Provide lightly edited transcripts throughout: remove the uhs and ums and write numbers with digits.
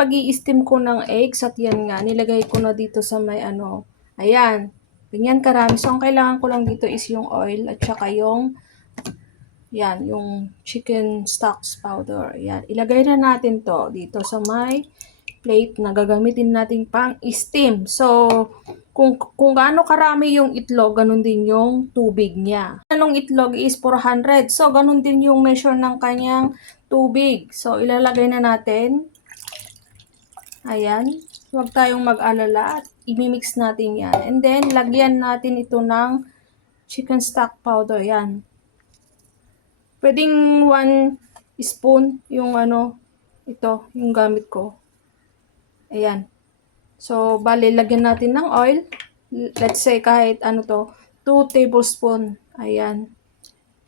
pag-i-steam ko ng eggs at yan nga, nilagay ko na dito sa may ano. Ayan. Ganyan karami. So, ang kailangan ko lang dito is yung oil at saka yung yan, yung chicken stocks powder. Yan. Ilagay na natin to dito sa may plate na gagamitin natin pang steam. So, kung gaano karami yung itlog, ganun din yung tubig niya. Anong itlog is 400. So, ganun din yung measure ng kanyang tubig. So, ilalagay na natin. Ayan. Huwag tayong mag-alala at imimix natin yan. And then, lagyan natin ito ng chicken stock powder. Yan. Pwedeng 1 spoon yung ano, ito, yung gamit ko. Ayan. So, bali, lagyan natin ng oil. Let's say kahit ano to, 2 tablespoon. Ayan.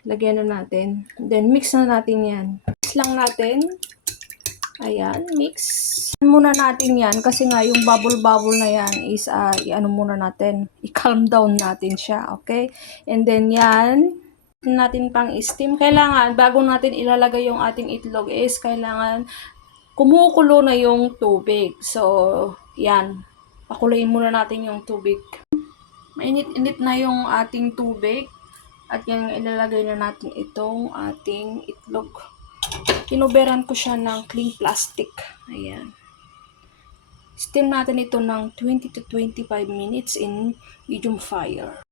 Lagyan na natin. Then, mix na natin yan. Mix lang natin. Ayan, mix. Muna natin yan kasi nga yung bubble-bubble na yan is, i-ano muna natin. I-calm down natin siya, okay? And then yan, natin pang steam. Kailangan, bago natin ilalagay yung ating itlog is, kailangan kumukulo na yung tubig. So, yan. Pakuluin muna natin yung tubig. Mainit-init na yung ating tubig. At yan, ilalagay na natin itong ating itlog. Kinuberan ko siya ng cling plastic. Ayan. Steam natin ito ng 20 to 25 minutes in medium fire.